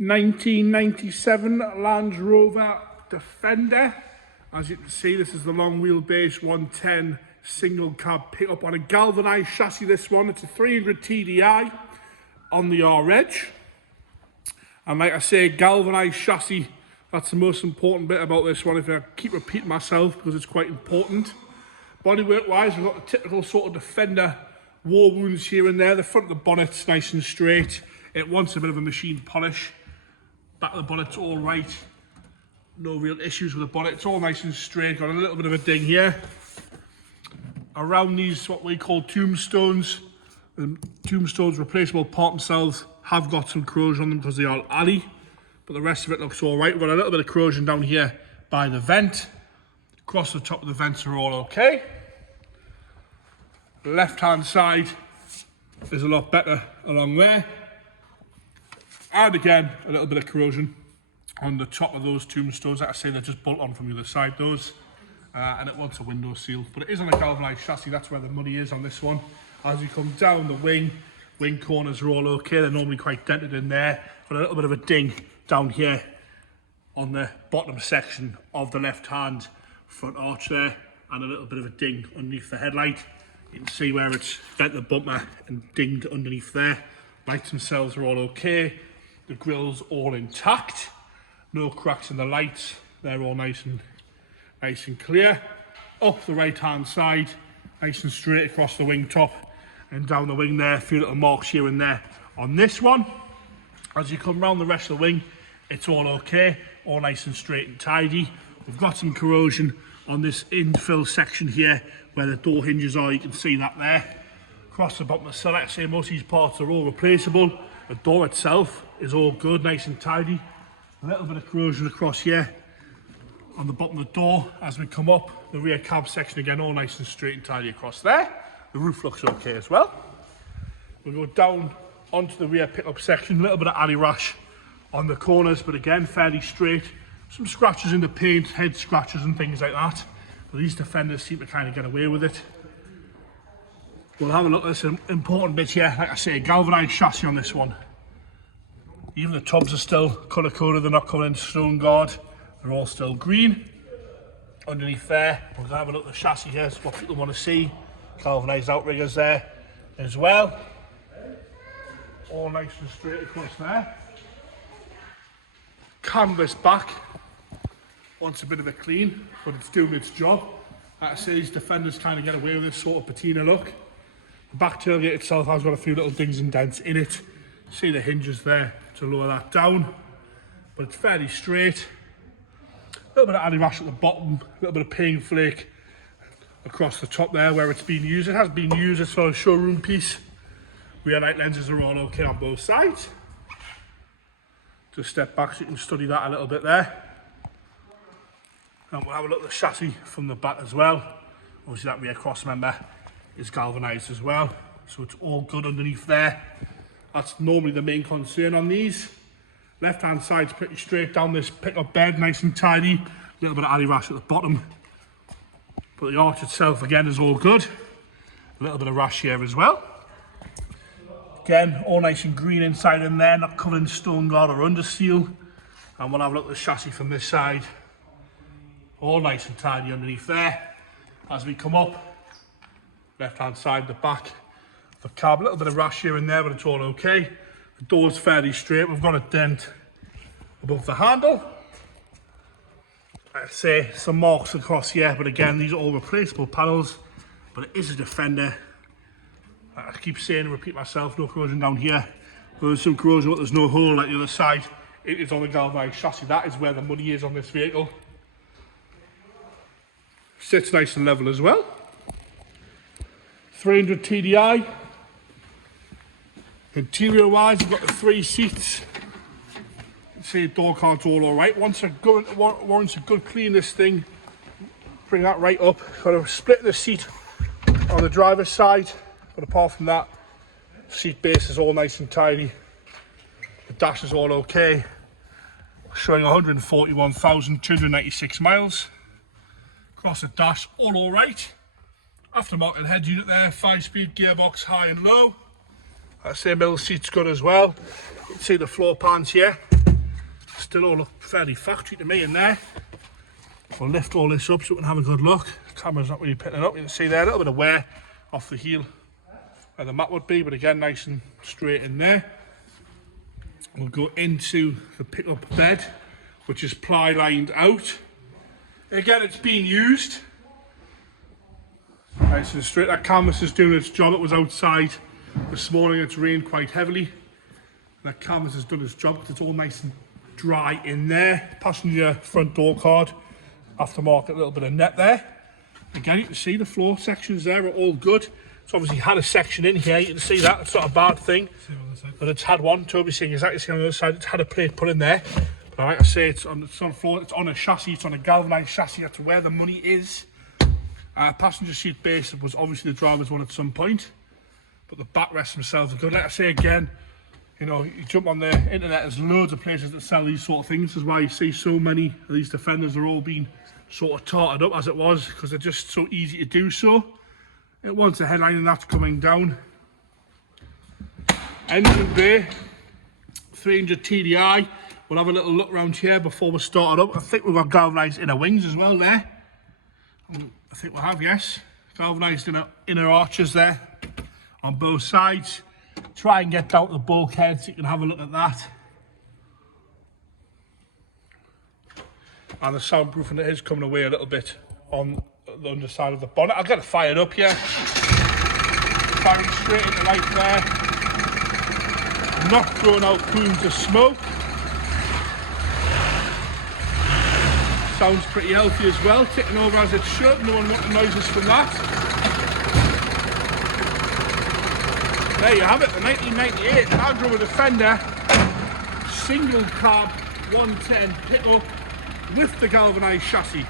1997 Land Rover Defender. As you can see, this is the long wheelbase 110 single cab pickup on a galvanised chassis. This one, it's a 300 TDI on the R-Edge. And like I say, galvanised chassis, that's the most important bit about this one, if I keep repeating myself because it's quite important. Bodywork wise, we've got the typical sort of Defender war wounds here and there. The front of the bonnet's nice and straight. It wants a bit of a machine polish. Back of the bonnet's all right. No real issues with the bonnet. It's all nice and straight. Got a little bit of a ding here. Around these, what we call tombstones. The tombstones, replaceable part themselves, have got some corrosion on them because they are alley. But the rest of it looks all right. We've got a little bit of corrosion down here by the vent. Across the top of the vents are all okay. The left-hand side is a lot better along there. And again, a little bit of corrosion on the top of those tombstones. Like I say, they're just bolt on from the other side, those. And it wants a window seal. But it is on a galvanised chassis, that's where the money is on this one. As you come down the wing corners are all okay. They're normally quite dented in there. But a little bit of a ding down here on the bottom section of the left-hand front arch there. And a little bit of a ding underneath the headlight. You can see where it's bent the bumper and dinged underneath there. Lights themselves are all okay. The grill's all intact. No cracks in the lights. They're all nice and clear. Up the right-hand side, nice and straight across the wing top and down the wing there. A few little marks here and there on this one. As you come round the rest of the wing, it's all okay. All nice and straight and tidy. We've got some corrosion on this infill section here where the door hinges are. You can see that there. Across the bottom of the cell, like I say, most of these parts are all replaceable. The door itself is all good, nice and tidy. A little bit of corrosion across here on the bottom of the door as we come up. The rear cab section again, all nice and straight and tidy across there. The roof looks okay as well. We'll go down onto the rear pickup section. A little bit of alley rash on the corners, but again, fairly straight. Some scratches in the paint, head scratches and things like that. But these Defenders seem to kind of get away with it. We'll have a look at this important bit here. Like I say, galvanised chassis on this one. Even the tubs are still colour coded, they're not covered in stone guard. They're all still green. Underneath there, we'll have a look at the chassis here. It's what people want to see. Galvanised outriggers there as well. All nice and straight across there. Canvas back. Wants a bit of a clean, but it's doing its job. Like I say, these Defenders kind of get away with this sort of patina look. The back tailgate itself has got a few little dings and dents in it. See the hinges there to lower that down, but it's fairly straight. A little bit of alley rash at the bottom, a little bit of paint flake across the top there where it's been used. It has been used as a showroom piece. Rear light lenses are all okay on both sides. Just step back so you can study that a little bit there. And we'll have a look at the chassis from the back as well. Obviously that rear cross member is galvanised as well, so it's all good underneath there. That's normally the main concern on these. Left hand side's pretty straight down this pickup bed, nice and tidy. A little bit of alley rash at the bottom, but the arch itself again is all good. A little bit of rash here as well. Again, all nice and green inside and there, not covered in stone guard or under seal. And we'll have a look at the chassis from this side. All nice and tidy underneath there. As we come up, left hand side, the back, the cab, a little bit of rash here and there, but it's all okay. The door's fairly straight. We've got a dent above the handle. Like I say, some marks across here, but again, these are all replaceable panels, but it is a Defender. I keep saying and repeat myself, no corrosion down here. There's some corrosion, but there's no hole like the other side. It is on the galvanised chassis. That is where the money is on this vehicle. Sits nice and level as well. 300 TDI. Interior wise, we've got the 3 seats. You see the door cards all alright. Warrants a good clean this thing. Bring that right up. Got to split the seat on the driver's side. But apart from that, seat base is all nice and tidy. The dash is all okay. Showing 141,296 miles. Across the dash, all alright. Aftermarket head unit there, 5-speed gearbox, high and low. That same middle seat's good as well. You can see the floor pans here. still all look fairly factory to me in there. We'll lift all this up so we can have a good look. The camera's not really picking it up. You can see there a little bit of wear off the heel where the mat would be, but again, nice and straight in there. We'll go into the pick-up bed, which is ply lined out. Again, it's being used. Nice and straight. That canvas is doing its job. It was outside this morning. It's rained quite heavily. That canvas has done its job because it's all nice and dry in there. Passenger front door card. Aftermarket, a little bit of net there. Again, you can see the floor sections there are all good. It's obviously had a section in here. You can see that. It's not a bad thing. But it's had one. Toby's saying exactly the same on the other side. It's had a plate put in there. But like I say, it's on floor. It's on a chassis. It's on a galvanised chassis. That's where the money is. Passenger seat base was obviously the driver's one at some point. But the backrests themselves are good. Like I say again, you know, you jump on the internet, there's loads of places that sell these sort of things. This is why you see so many of these Defenders are all being sort of tarted up as it was, because they're just so easy to do so. It wants a headline and that's coming down. Engine bay, 300 TDI. We'll have a little look around here before we start it up. I think we've got galvanised inner wings as well there. I think we have, yes. Galvanised inner arches there on both sides. Try and get down to the bulkhead so you can have a look at that. And the soundproofing it is coming away a little bit on the underside of the bonnet. I'll get it fired up here. Firing straight into life there. Not throwing out plumes of smoke. Sounds pretty healthy as well, ticking over as it should. No one wanting noises from that. There you have it, the 1998 Land Rover Defender single cab 110 pickup with the galvanised chassis.